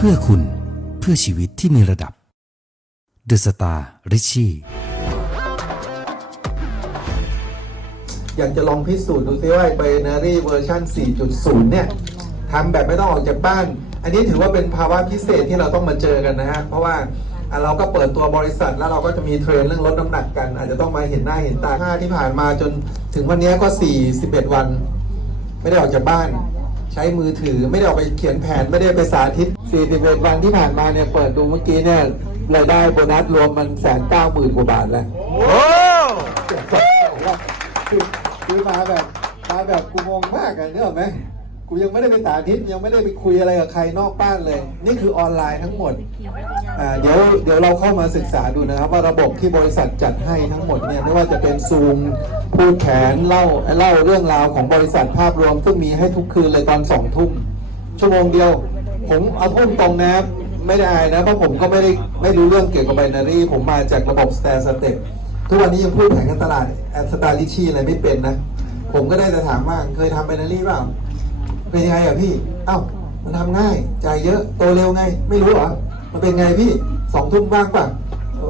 เพื่อคุณเพื่อชีวิตที่มีระดับ The Star Richie อยากจะลองพิสูจน์ดูซิว่าไบนารีเวอร์ชัน4.0 เนี่ยทำแบบไม่ต้องออกจากบ้าน อันนี้ถือว่าเป็นภาวะพิเศษที่เราต้องมาเจอกันนะฮะ เพราะว่าเราก็เปิดตัวบริษัทแล้วเราก็จะมีเทรนเรื่องลดน้ำหนักกัน อาจจะต้องมาเห็นหน้าเห็นตาห้าที่ผ่านมาจนถึงวันนี้ก็ 41 วัน ไม่ได้ออกจากบ้าน ใช้มือถือไม่ได้ออกไปเขียนแผนไม่ได้ไปสาธิต 41 วันที่ผ่านมาเนี่ยเปิดดูเมื่อกี้เนี่ยรายได้โบนัสรวมมันแสนเก้าหมื่นกว่าบาทแล้วคือคือมาแบบมาแบบกูงงมากอะเนกอะไหม กูยังไม่ได้ไปสาธิตยังไม่ได้ไปคุยอะไรกับใครนอกบ้านเลย นี่คือออนไลน์ทั้งหมดอ่าเดี๋ยวเดี๋ยวเราเข้ามาศึกษาดูนะครับว่าระบบที่บริษัทจัดให้ทั้งหมดเนี่ยไม่ว่าจะเป็นซูมพูดแขนเล่าเล่าเรื่องราวของบริษัทภาพรวมซึ่งมีให้ทุกคืนเลยตอนสองทุ่มชั่วโมงเดียว ผมเอาพุ่งตรงนะครับไม่ได้อายนะเพราะผมก็ไม่ได้ไม่รู้เรื่องเกี่ยวกับไบนารีผมมาจากระบบ s t a r Step ทุกวันนี้ยังพูดแผนการตลาดแอดสตาร์ลิชี่อะไรไม่เป็นนะ ผมก็ได้แต่ถามว่าเคยทำไบนารีเปล่า เป็นยังไงอะพี่ เอ้า มันทำง่าย จ่ายเยอะ โตเร็วไง ไม่รู้เหรอ มันเป็นไงพี่สองทุ่มว่างป่ะ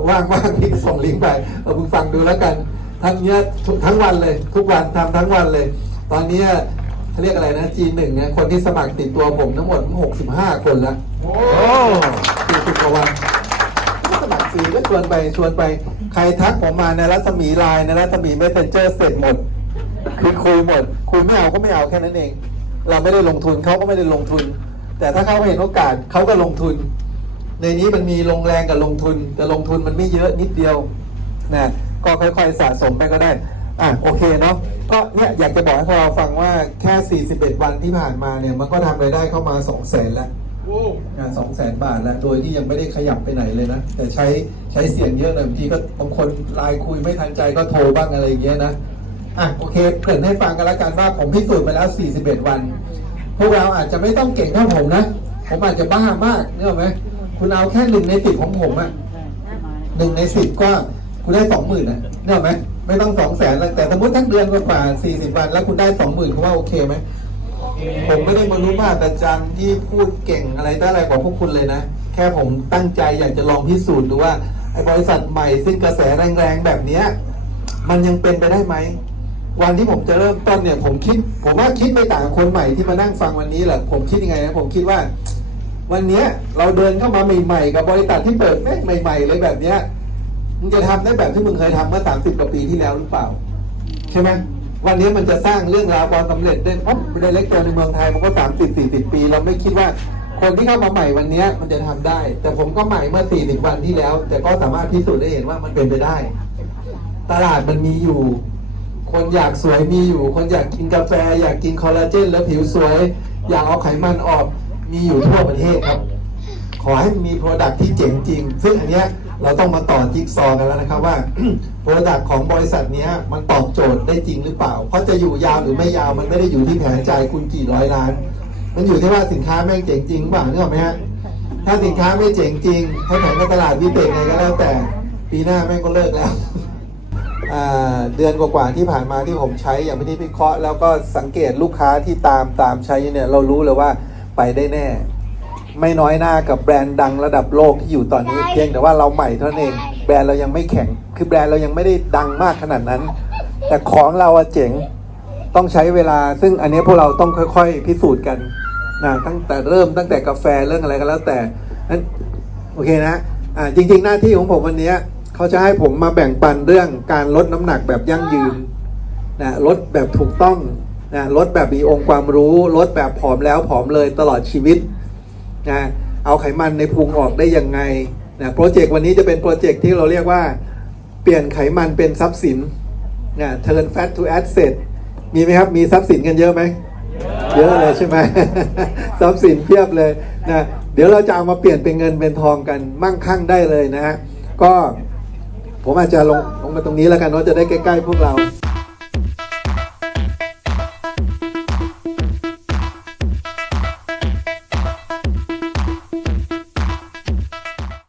ว่างว่างพี่ส่งลิงก์ไปเออมึงฟังดูแล้วกัน ทั้งเนี้ยทั้งวันเลย ทุกวันทำทั้งวันเลย ตอนเนี้ยเขาเรียกอะไรนะ G1 เนี่ยคนที่สมัครติดตัวผมทั้งหมด65คนแล้วโอ้สี่สิบกว่าวันสมัครฟรีก็ชวนไปชวนไป ใครทักผมมาในรัศมีไลน์ในรัศมีเมสเซนเจอร์เสร็จหมดคือคุยหมดคุยไม่เอาก็ไม่เอาแค่นั้นเอง เราไม่ได้ลงทุนเขาก็ไม่ได้ลงทุน แต่ถ้าเขาเห็นโอกาสเขาก็ลงทุน ในนี้มันมีลงแรงกับลงทุน แต่ลงทุนมันไม่เยอะนิดเดียวนะก็ค่อยๆสะสมไปก็ได้อะโอเคเนาะก็เนี่ยอยากจะบอกให้พวกเราฟังว่าแค่ 41 วันที่ผ่านมาเนี่ยมันก็ทำรายได้เข้ามา 2 0 0แสนแล้วสองแสนบาทแล้ว โดยที่ยังไม่ได้ขยับไปไหนเลยนะ แต่ใช้ใช้เสียงเยอะหน่อยบางทีก็บางคนไลน์คุยไม่ทันใจก็โทรบ้างอะไรอย่างเงี้ยนะ อะโอเคเกริ่นให้ฟังกันแล้วกันว่าผมพิสูจน์มาแล้ว 41 วัน พวกเราอาจจะไม่ต้องเก่งเท่าผมนะ ผมอาจจะบ้ามากเนี่ยไหมคุณเอาแค่หนึ่งในสิบของผมอะหนึ่งในสิบก็คุณได้สองหมื่นอะเนี่ยไหมไม่ต้องสองแสนแล้วแต่สมมติทั้งเดือนกว่าสี่สิบวัน แล้วคุณได้สองหมื่นคุณว่าโอเคไหมผมไม่ได้มนุษย์มาแต่จันที่พูดเก่งอะไรได้อะไรกว่าพวกคุณเลยนะ แค่ผมตั้งใจอยากจะลองพิสูจน์ดูว่าไอ้บริษัทใหม่ซึ่งกระแสแรงๆแบบเนี้ยมันยังเป็นไปได้ไหม วันที่ผมจะเริ่มต้นเนี่ย ผมคิด ผมว่าคิดไม่ต่างคนใหม่ที่มานั่งฟังวันนี้แหละผมคิดยังไงนะผมคิดว่า วันนี้เราเดินเข้ามาใหม่ๆ กับบริษัทที่เปิดแม่ใหม่ ๆ เลยแบบเนี้ยมึงจะทำได้แบบที่มึงเคยทำเมื่อสามสิบกว่าปีที่แล้วหรือเปล่า ใช่ไหมวันนี้มันจะสร้างเรื่องราวความสำเร็จได้เพราะไดเล็กตัวในเมืองไทยมันก็สามสิบสี่สิบปี เราไม่คิดว่าคนที่เข้ามาใหม่วันนี้มันจะทำได้ แต่ผมก็ใหม่เมื่อสี่สิบวันที่แล้ว แต่ก็สามารถพิสูจน์ได้เห็นว่ามันเป็นไปได้ ตลาดมันมีอยู่ คนอยากสวยมีอยู่ คนอยากกินกาแฟ อยากกินคอลลาเจนแล้วผิวสวย อยากเอาไขมันออกมีอยู่ทั่วประเทศครับ ขอให้มีโปรดักที่เจ๋งจริง ซึ่งอันเนี้ยเราต้องมาต่อจิ๊กซอกันแล้วนะครับว่าโปรดักของบริษัทเนี้ยมันตอบโจทย์ได้จริงหรือเปล่า เพราะจะอยู่ยาวหรือไม่ยาวมันไม่ได้อยู่ที่แผนใจายคุณกี่ร้อยล้าน มันอยู่ที่ว่าสินค้าแม่งเจ๋งจริงเปล่านึกออไหมฮะถ้าสินค้าไม่เจ๋งจริง ให้แผนการตลาดวิเศษไงก็แล้วแต่ ปีหน้าแม่งก็เลิกแล้ว เดือนกว่าๆที่ผ่านมาที่ผมใช้อย่างพิธีพิเคราะห์แล้วก็สังเกตลูกค้าที่ตามตามใช้เนี่ยเรารู้เลยว่าไปได้แน่ ไม่น้อยหน้ากับแบรนด์ดังระดับโลกที่อยู่ตอนนี้เพียงแต่ว่าเราใหม่เท่านั้นเองแบรนด์เรายังไม่แข็ง คือแบรนด์เรายังไม่ได้ดังมากขนาดนั้น แต่ของเราอะเจ๋งต้องใช้เวลา ซึ่งอันนี้พวกเราต้องค่อยๆ พิสูจน์กันนะตั้งแต่เริ่มตั้งแต่กาแฟเรื่องอะไรก็แล้วแต่นั้นโอเคนะอ่าจริง ๆ หน้าที่ของผมวันนี้ เขาจะให้ผมมาแบ่งปันเรื่องการลดน้ำหนักแบบยั่งยืนนะลดแบบถูกต้องนะลดแบบมีองค์ความรู้ลดแบบผอมแล้วผอมเลยตลอดชีวิตนะเอาไขมันในพุงออกได้ยังไงนะโปรเจกต์วันนี้จะเป็นโปรเจกต์ที่เราเรียกว่า เปลี่ยนไขมันเป็นทรัพย์สินนะ turn fat to asset มีไหมครับมีทรัพย์สินกันเยอะไหมเยอะเลยใช่ไหมทรัพย์สินเพียบเลยนะเดี๋ยวเราจะเอามาเปลี่ยนเป็นเงินเป็นทองกันมั่งคั่งได้เลยนะฮะก็ ผมอาจจะลงลงมาตรงนี้แล้วกันเนาะจะได้ใกล้ๆพวกเรา